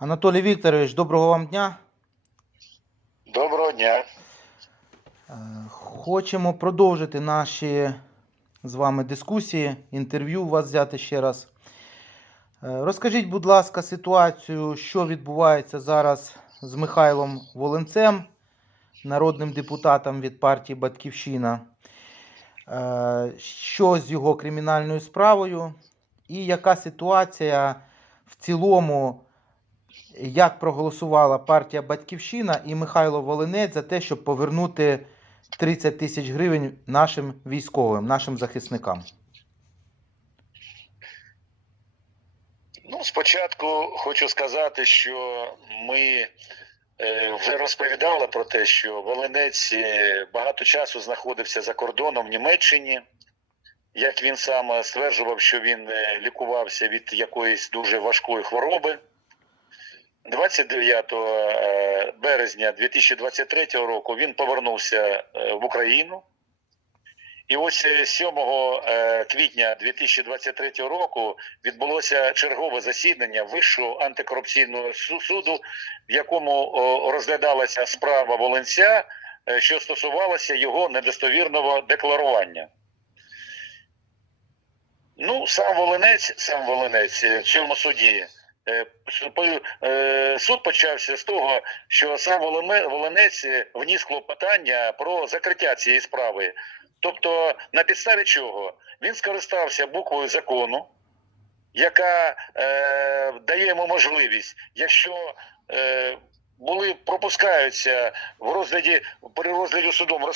Анатолій Вікторович, доброго вам дня. Доброго дня. Е, Хочемо продовжити наші з вами дискусії, інтерв'ю у вас взяти ще раз. Е, Розкажіть, будь ласка, ситуацію, що відбувається зараз з Михайлом Волинцем, народним депутатом від партії Батьківщина. Е, Що з його кримінальною справою, і яка ситуація в цілому, як проголосувала партія Батьківщина і Михайло Волинець за те, щоб повернути 30 тисяч гривень нашим військовим, нашим захисникам. Ну, спочатку хочу сказати, що ми е, вже розповідали про те, що Волинець е, багато часу знаходився за кордоном в Німеччині. Як він сам стверджував, що він е, лікувався від якоїсь дуже важкої хвороби. 29 е, березня 2023 року він повернувся е, в Україну. І ось е, 7 е, квітня 2023 року відбулося чергове засідання Вищого антикорупційного суду, в якому розглядалася справа Волинця, що стосувалося його недостовірного декларування. Ну, сам Волинець, сам Волинець в цьому суді. Е, е, Суд почався з того, що сам Волонець е, вніс клопотання про закриття цієї справи. Тобто, на підставі чого він скористався буквою закону, яка е, дає йому можливість, якщо е, були пропускаються в розгляді при розгляді судом,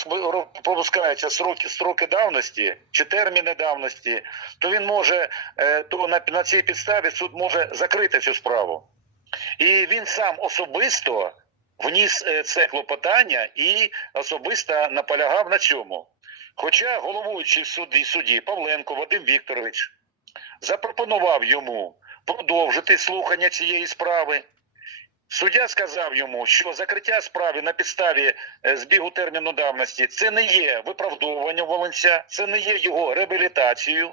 пропускаються сроки строки давності чи терміни давності, то він може е, то на, на цій підставі суд може закрити цю справу. І він сам особисто вніс е, це клопотання і особисто наполягав на цьому. Хоча головуючий в суді, суді Павленко Вадим Вікторович запропонував йому продовжити слухання цієї справи. Суддя сказав йому, що закриття справи на підставі е, збігу терміну давності це не є виправдовуванням Волинця, це не є його реабілітацією.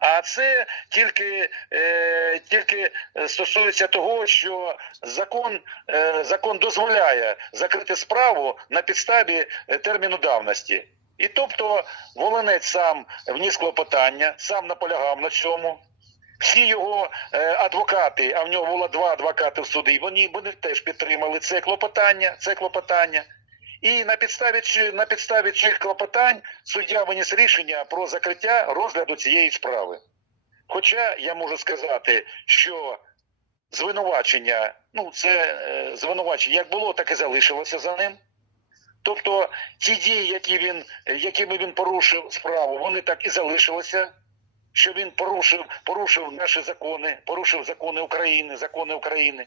А це тільки, е, тільки е, стосується того, що закон, е, закон дозволяє закрити справу на підставі е, терміну давності. І тобто Волинець сам вніс клопотання, сам наполягав на цьому. Всі його е, адвокати, а в нього було два адвокати в суді, вони, вони теж підтримали це клопотання, це клопотання. І на підставі, на підставі цих клопотань суддя виніс рішення про закриття розгляду цієї справи. Хоча я можу сказати, що звинувачення, ну це е, звинувачення як було, так і залишилося за ним. Тобто ті дії, які він, якими він порушив справу, вони так і залишилися. Що він порушив, порушив наші закони, порушив закони України, закони України.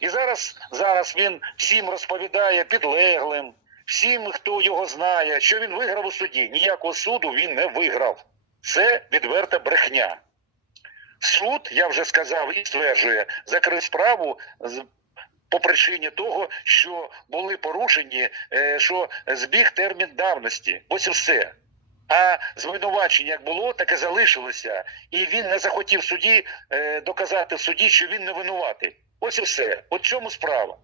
І зараз, зараз він всім розповідає підлеглим, всім, хто його знає, що він виграв у суді. Ніякого суду він не виграв. Це відверта брехня. Суд, я вже сказав і стверджує, закрив справу по причині того, що були порушені, е, що збіг термін давності. Ось все. А звинувачення як було, так і залишилося. І він не захотів суді е, доказати суді, що він не винуватий. Ось і все. От чому справа.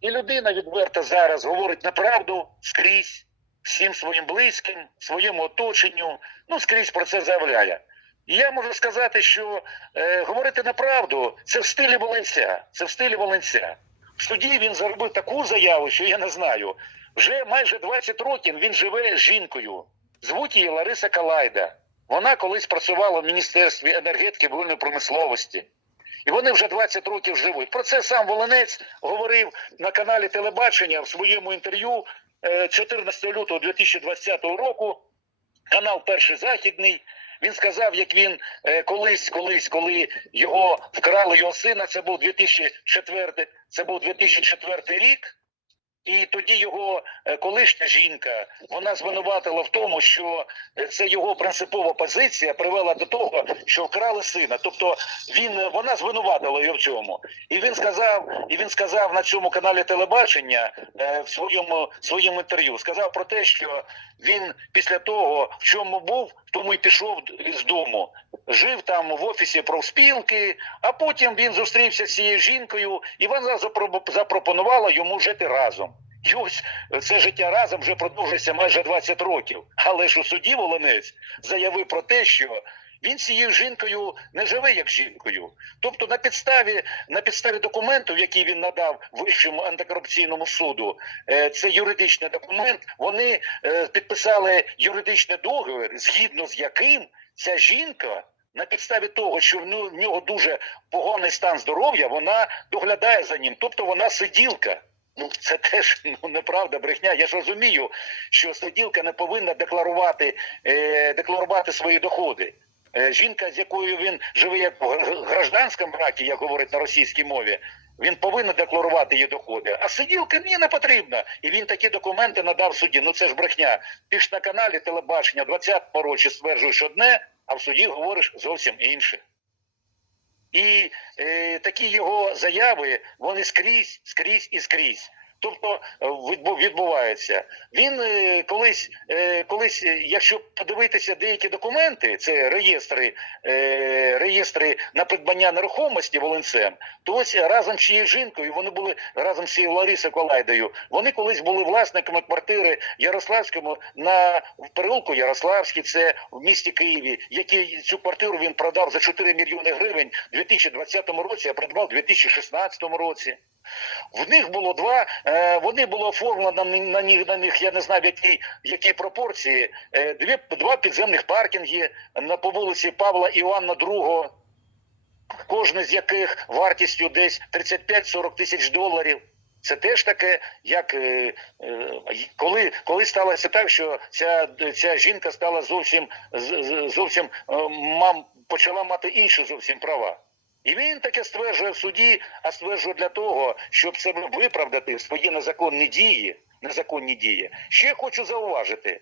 І людина відверто зараз говорить неправду скрізь, всім своїм близьким, своєму оточенню, ну скрізь про це заявляє. І я можу сказати, що е, говорити неправду це в стилі Волинця. Це в стилі Волинця. В суді він зробив таку заяву, що я не знаю. Вже майже 20 років він живе з жінкою. Звуть її Лариса Калайда. Вона колись працювала в Міністерстві енергетики вугільної промисловості. І вони вже 20 років живуть. Про це сам Волинець говорив на каналі телебачення в своєму інтерв'ю е, 14 лютого 2020 року. Канал Перший Західний. Він сказав, як він е, колись, колись, коли його вкрали його сина, це був 2004, це був 2004 рік. І тоді його е, колишня жінка вона звинуватила в тому, що е, це його принципова позиція привела до того, що вкрали сина. Тобто він е, вона звинуватила його в цьому. І він сказав, і він сказав на цьому каналі телебачення в своєму своєму інтерв'ю. Сказав про те, що він після того, в чому був, тому й пішов з дому. Жив там в офісі профспілки, а потім він зустрівся з цією жінкою, і вона запро- запропонувала йому жити разом. І ось це життя разом вже продовжується майже 20 років. Але ж у суді Волонець заявив про те, що він цією жінкою не живе як жінкою. Тобто на підставі, на підставі документів, які він надав Вищому антикорупційному суду, е, це юридичний документ, вони е, підписали юридичний договір, згідно з яким ця жінка. На підставі того, що в нього дуже поганий стан здоров'я, вона доглядає за ним, тобто вона сиділка. Ну це теж ну неправда, брехня. Я ж розумію, що сиділка не повинна декларувати, е, декларувати свої доходи. Е, жінка, з якою він живе як в гражданському бракі, як говорить на російській мові, він повинен декларувати її доходи. А сиділка ні, не потрібна. І він такі документи надав суді. Ну це ж брехня. Ти ж на каналі телебачення в 20-му році стверджуєш одне, а в суді говориш зовсім інше. І е, такі його заяви, вони скрізь, скрізь і скрізь. Тобто е, відбувається. Він е, колись, е, колись, якщо подивитися деякі документи, це реєстри, реєстри на придбання нерухомості Волинцем, то ось разом з цією жінкою, вони були разом з цією Ларисою Колайдою, вони колись були власниками квартири Ярославському на переулку Ярославський, це в місті Києві, який цю квартиру він продав за 4 мільйони гривень у 2020 році, а придбав у 2016 році. В них було два, е, вони було оформлено на, них, на них, я не знаю, в якій, в якій пропорції, е, дві, два підземних паркінги на по вулиці Павла Іоанна II, кожен з яких вартістю десь 35-40 тисяч доларів. Це теж таке, як е, коли, коли сталося так, що ця, ця жінка стала зовсім зовсім мам, почала мати інші зовсім права. І він таке стверджує в суді, а стверджує для того, щоб себе виправдати свої незаконні дії. Незаконні дії. Ще хочу зауважити.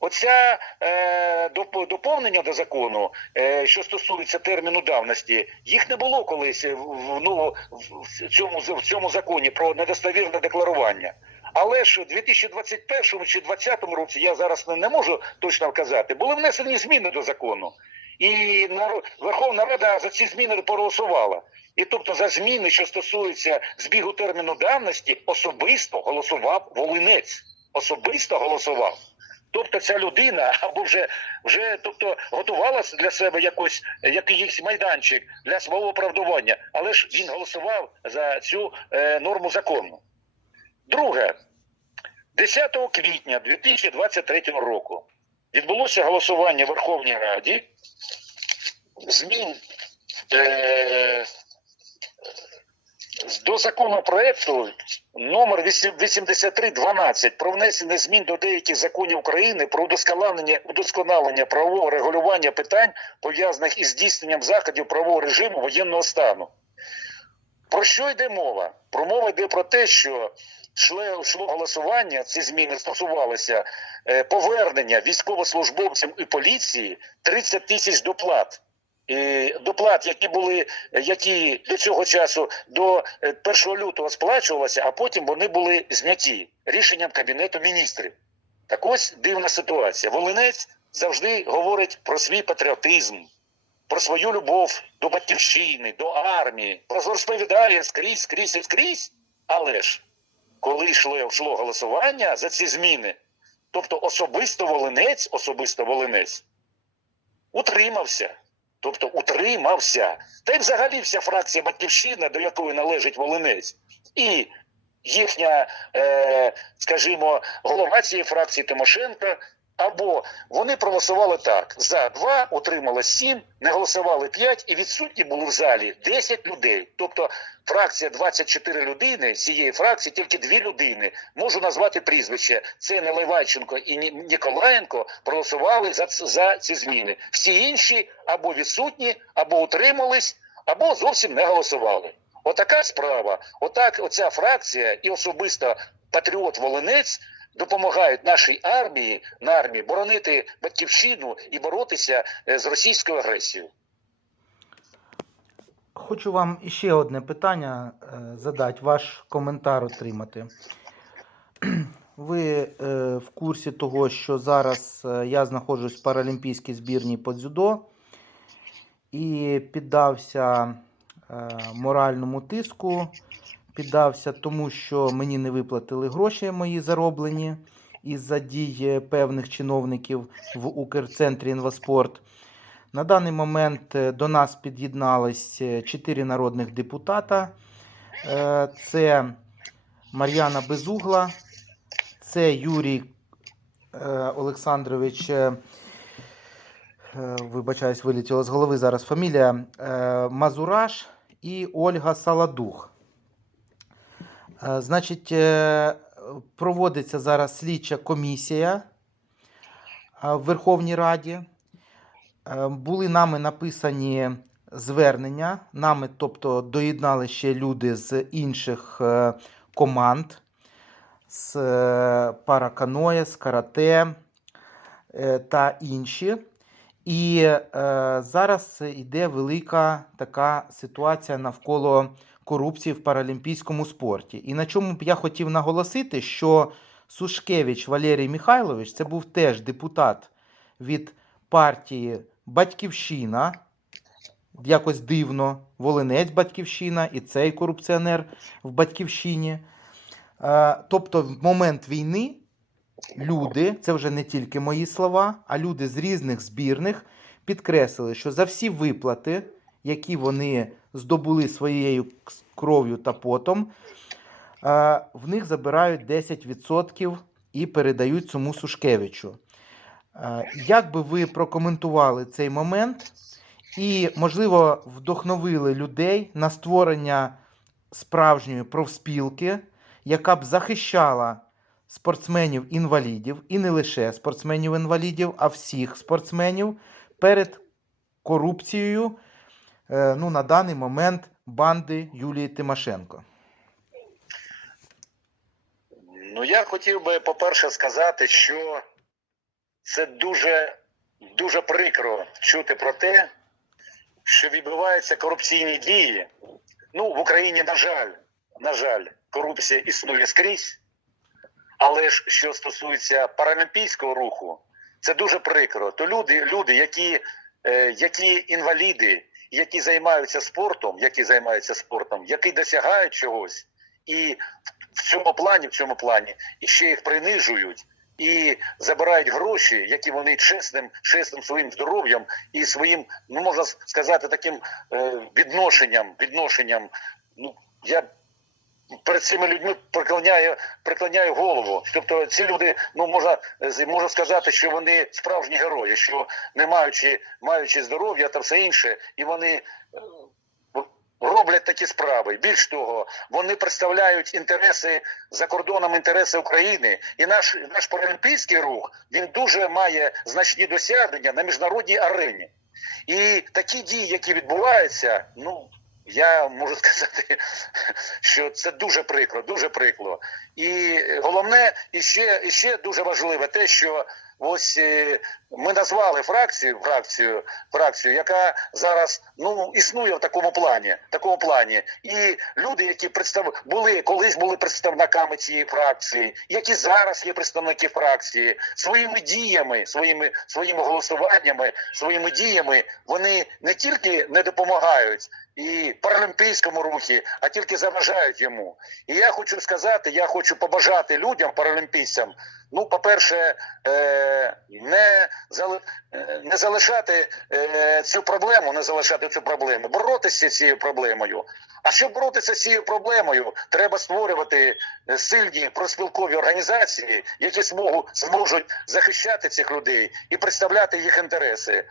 Оця е, доп- доповнення до закону, е, що стосується терміну давності, їх не було колись в, ну, в, цьому, в цьому законі про недостовірне декларування. Але ж у 2021 чи 2020 році, я зараз не, не можу точно вказати, були внесені зміни до закону. І Верховна Рада за ці зміни проголосувала. І тобто за зміни, що стосуються збігу терміну давності, особисто голосував Волинець. Особисто голосував. Тобто ця людина або вже, вже тобто, готувала для себе якось, якийсь майданчик для свого оправдування, але ж він голосував за цю е, норму закону. Друге, 10 квітня 2023 року відбулося голосування в Верховній Раді змін е, до законопроекту номер 8312 про внесення змін до деяких законів України про удосконалення, удосконалення правового регулювання питань, пов'язаних із здійсненням заходів правового режиму воєнного стану. Про що йде мова? Про мова йде про те, що йшло, голосування, ці зміни стосувалися е, повернення військовослужбовцям і поліції 30 тисяч доплат. І доплат, які були, які до цього часу до е, 1 лютого сплачувалися, а потім вони були зняті рішенням Кабінету міністрів. Так ось дивна ситуація. Волинець завжди говорить про свій патріотизм, про свою любов до батьківщини, до армії, про розповідає скрізь, скрізь і скрізь. Але ж коли йшло, йшло голосування за ці зміни, тобто особисто Волинець, особисто Волинець, утримався. Тобто утримався. Та й взагалі вся фракція Батьківщина, до якої належить Волинець, і їхня, е, скажімо, голова цієї фракції Тимошенко, або вони проголосували так: за два отримали сім, не голосували п'ять, і відсутні були в залі 10 людей. Тобто фракція 24 людини, цієї фракції тільки дві людини. Можу назвати прізвище. Це Наливайченко і Ні- Ніколаєнко проголосували за, за ці зміни. Всі інші або відсутні, або утримались, або зовсім не голосували. Отака справа. Отак, оця фракція і особисто патріот Волинець допомагають нашій армії на армії боронити батьківщину і боротися е, з російською агресією. Хочу вам іще одне питання е, задати, ваш коментар отримати. ви е, в курсі того, що зараз я знаходжусь в паралімпійській збірній по дзюдо і піддався моральному тиску, піддався тому, що мені не виплатили гроші мої зароблені із-за дій певних чиновників в Укрцентрі інваспорт. На даний момент е, до нас під'єднались е, чотири народних депутата. Е, Це Мар'яна Безугла, це Юрій Олександрович. Вибачаюсь, вилетіла з голови зараз фамілія Мазураш і Ольга Саладух. Е, Значить, е, проводиться зараз слідча комісія е, в Верховній Раді. Були нами написані звернення. Нами, тобто, доєднали ще люди з інших команд, з параканоє, з карате та інші. І зараз йде велика така ситуація навколо корупції в паралімпійському спорті. І на чому б я хотів наголосити, що Сушкевич Валерій Михайлович це був теж депутат від партії Батьківщина. Якось дивно, Волинець Батьківщина і цей корупціонер в Батьківщині. Е, Тобто, в момент війни люди, це вже не тільки мої слова, а люди з різних збірних підкреслили, що за всі виплати, які вони здобули своєю кров'ю та потом, в них забирають 10% і передають цьому Сушкевичу. Як би ви прокоментували цей момент і, можливо, вдохновили людей на створення справжньої профспілки, яка б захищала спортсменів-інвалідів, і не лише спортсменів-інвалідів, а всіх спортсменів перед корупцією ну, на даний момент банди Юлії Тимошенко. Ну, я хотів би, по-перше, сказати, що це дуже, дуже прикро чути про те, що відбуваються корупційні дії. Ну, в Україні, на жаль, на жаль, корупція існує скрізь. Але ж що стосується паралімпійського руху, це дуже прикро. То люди, люди які, е, які інваліди, які займаються спортом, які займаються спортом, які досягають чогось, і в- цьому плані, в цьому плані, і ще їх принижують. І забирають гроші, які вони чесним, чесним своїм здоров'ям і своїм, ну можна сказати, таким е, відношенням, відношенням. Ну я перед цими людьми преклоняю, преклоняю голову. Тобто ці люди, ну можна можна сказати, що вони справжні герої, що не маючи, маючи здоров'я та все інше, і вони е, роблять такі справи. Більш того, вони представляють інтереси за кордоном, інтереси України. І наш наш паралімпійський рух він дуже має значні досягнення на міжнародній арені. І такі дії, які відбуваються, ну я можу сказати, що це дуже прикро, дуже прикро. І головне, і ще, і ще дуже важливе те, що ось е, ми назвали фракцію, фракцію, фракцію, яка зараз ну існує в такому плані, такому плані. І люди, які представ... були колись були представниками цієї фракції, які зараз є представники фракції, своїми діями, своїми своїми голосуваннями, своїми діями вони не тільки не допомагають і паралімпійському рухі, а тільки заважають йому. І я хочу сказати, я хочу побажати людям, паралімпійцям, ну, по-перше, е, не, е, не залишати е, цю проблему, не залишати цю проблему, боротися з цією проблемою. А щоб боротися з цією проблемою, треба створювати сильні проспілкові організації, які змогу, зможуть захищати цих людей і представляти їх інтереси.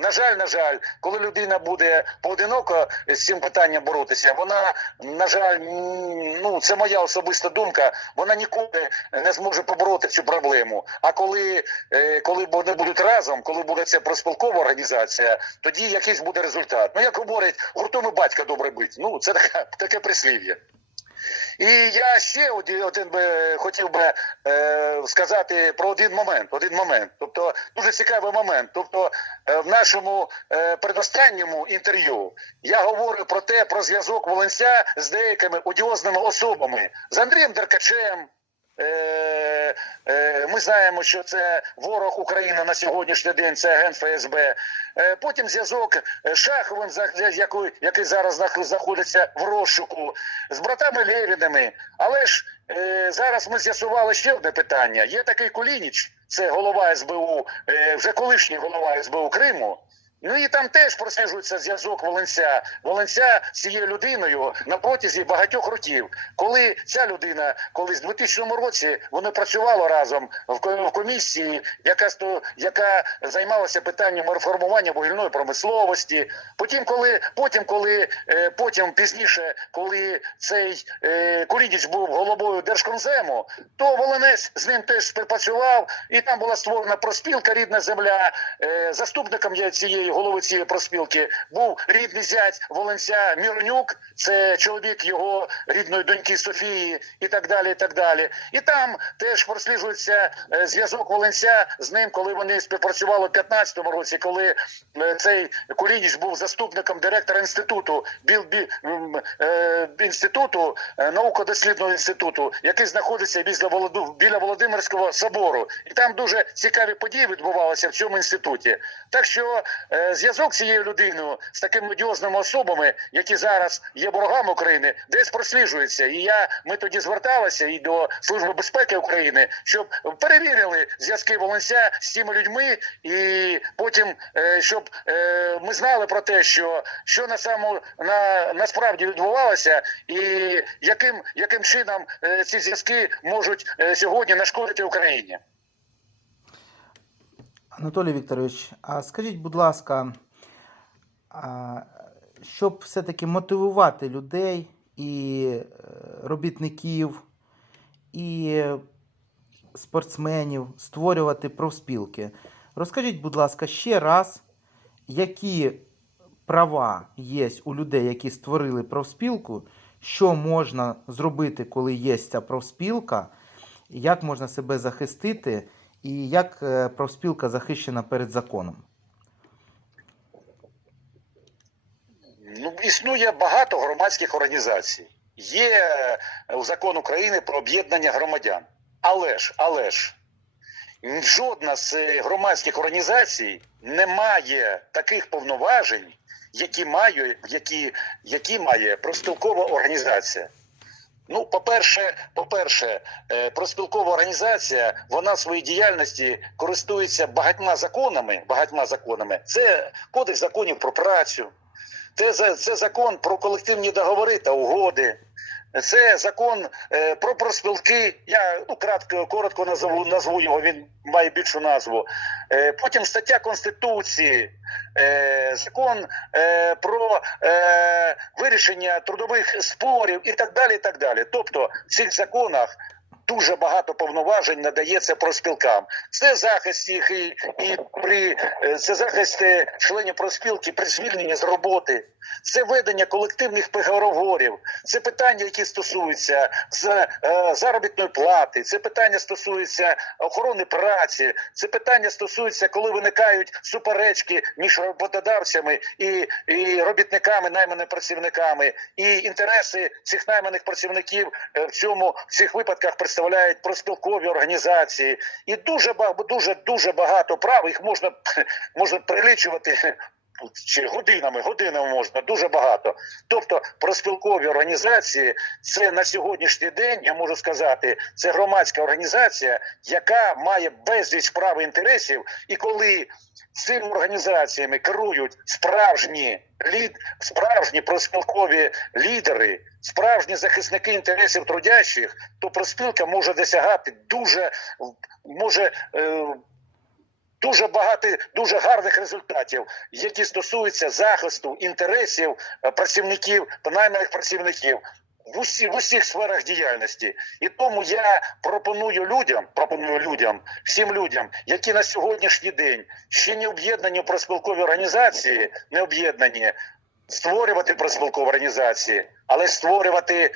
На жаль, на жаль, коли людина буде поодиноко з цим питанням боротися, вона, на жаль, ну це моя особиста думка, вона ніколи не зможе побороти цю проблему. А коли, е, коли вони будуть разом, коли буде ця проспілкова організація, тоді якийсь буде результат. Ну як говорять, гуртом і батька добре бить. Ну це така, таке прислів'я. І я ще один, би хотів би е, сказати про один момент. Один момент. Тобто дуже цікавий момент. Тобто, е, в нашому е, передостанньому інтерв'ю я говорю про те, про зв'язок Волинця з деякими одіозними особами, з Андрієм Деркачем, е, знаємо, що це ворог України на сьогоднішній день, це агент ФСБ. Е, потім зв'язок з Шаховим, за- який, зараз знах- знаходиться в розшуку, з братами Левіними. Але ж е, зараз ми з'ясували ще одне питання. Є такий Кулініч, це голова СБУ, е, вже колишній голова СБУ Криму. Ну і там теж прослежується зв'язок Волинця. Волинця з цією людиною на протязі багатьох років. Коли ця людина, колись в 2000 році вони працювали разом в комісії, яка яка займалася питанням реформування вугільної промисловості. Потім, коли потім, коли е, потім пізніше, коли цей е, Кулініч був головою Держкомзему, то Волинець з ним теж співпрацював, і там була створена проспілка Рідна земля. Е, заступником я цієї голови цієї проспілки був рідний зять Волинця Міронюк, це чоловік його рідної доньки Софії, і так далі. І так далі. І там теж просліджується е, зв'язок Волинця з ним, коли вони співпрацювали у 15-му році, коли е, цей Кулініч був заступником директора інституту Біл Бі, м, е, інституту науково-дослідного інституту, який знаходиться біля Володу біля Володимирського собору, і там дуже цікаві події відбувалися в цьому інституті. Так що зв'язок цією людиною з такими одіозними особами, які зараз є ворогами України, десь просліджується. І я ми тоді зверталися і до Служби безпеки України, щоб перевірили зв'язки Волинця з цими людьми, і потім е, щоб е, ми знали про те, що що на саму на насправді відбувалося, і яким яким чином е, ці зв'язки можуть е, сьогодні нашкодити Україні. Анатолій Вікторович, а скажіть, будь ласка, а, щоб все-таки мотивувати людей і е, робітників, і спортсменів створювати профспілки, розкажіть, будь ласка, ще раз, які права є у людей, які створили профспілку, що можна зробити, коли є ця профспілка, як можна себе захистити і як е, профспілка захищена перед законом? Ну, існує багато громадських організацій. Є е, закон України про об'єднання громадян. Але ж, але ж, жодна з е, громадських організацій не має таких повноважень, які має, які, які має профспілкова організація. Ну, по-перше, по-перше, е, проспілкова організація, вона в своїй діяльності користується багатьма законами. Багатьма законами. Це кодекс законів про працю, це, це закон про колективні договори та угоди. Це закон е, про проспілки. Я ну кратко коротко назву назву його. Він має більшу назву. Е, потім стаття конституції, е, закон про вирішення трудових спорів і так далі. І так далі. Тобто в цих законах. Дуже багато повноважень надається проспілкам. Це захист їх і, і при е, це захист е, членів проспілки при звільненні з роботи, це ведення колективних переговорів, це питання, які стосуються з е, заробітної плати, це питання стосується охорони праці, це питання стосується, коли виникають суперечки між роботодавцями і, і робітниками, найманими працівниками, і інтереси цих найманих працівників в цьому в цих випадках представляють проспілкові організації, і дуже дуже дуже багато прав. Їх можна можна прилічувати чи годинами, годинами можна дуже багато. Тобто проспілкові організації це на сьогоднішній день, я можу сказати, це громадська організація, яка має безліч прав і інтересів, і коли цими організаціями керують справжні лід, справжні проспілкові лідери, справжні захисники інтересів трудящих, то проспілка може досягати дуже може. Е, Дуже багато дуже гарних результатів, які стосуються захисту інтересів е, працівників найманих працівників в усі в усіх сферах діяльності. І тому я пропоную людям, пропоную людям, всім людям, які на сьогоднішній день ще не об'єднані в проспілкові організації, не об'єднані, створювати проспілкові організації, але створювати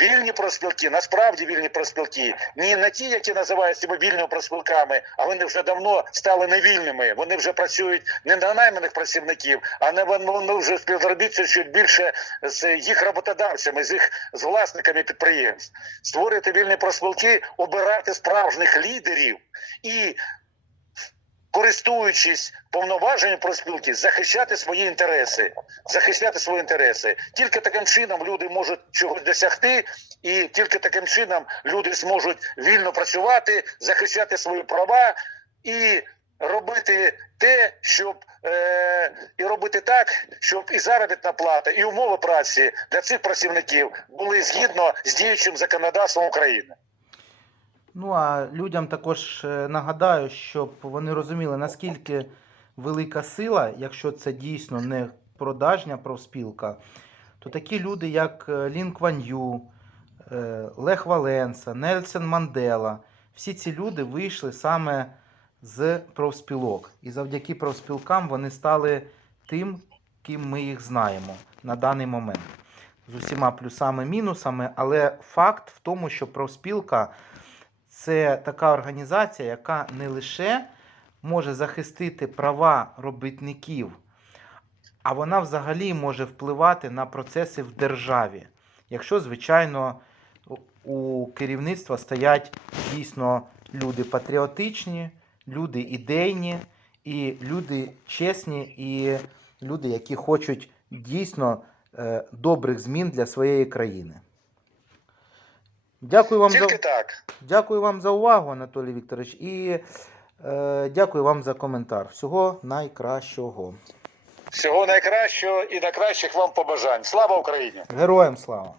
Вільні профспілки, насправді вільні профспілки, не на ті, які називають себе вільними профспілками, а вони вже давно стали невільними. Вони вже працюють не на найманих працівників, а не вони вже співробітничають більше з їх роботодавцями, з їх з власниками підприємств. Створити вільні профспілки, обирати справжніх лідерів і користуючись повноваженням профспілки, захищати свої інтереси, захищати свої інтереси. Тільки таким чином люди можуть чогось досягти, і тільки таким чином люди зможуть вільно працювати, захищати свої права і робити те, щоб е, і робити так, щоб і заробітна плата, і умови праці для цих працівників були згідно з діючим законодавством України. Ну а людям також е, нагадаю, щоб вони розуміли, наскільки велика сила, якщо це дійсно не продажня профспілка, то такі люди, як е, Лін Кван Ю, е, Лех Валенса, Нельсон Мандела, всі ці люди вийшли саме з профспілок. І завдяки профспілкам вони стали тим, ким ми їх знаємо на даний момент. З усіма плюсами мінусами, але факт в тому, що профспілка це така організація, яка не лише може захистити права робітників, а вона взагалі може впливати на процеси в державі. Якщо, звичайно, у- керівництва стоять дійсно люди патріотичні, люди ідейні і люди чесні, і люди, які хочуть дійсно е, добрих змін для своєї країни. Дякую вам за. Так. Дякую вам за увагу, Анатолій Вікторович, і е, дякую вам за коментар. Всього найкращого. Всього найкращого і найкращих вам побажань. Слава Україні! Героям слава!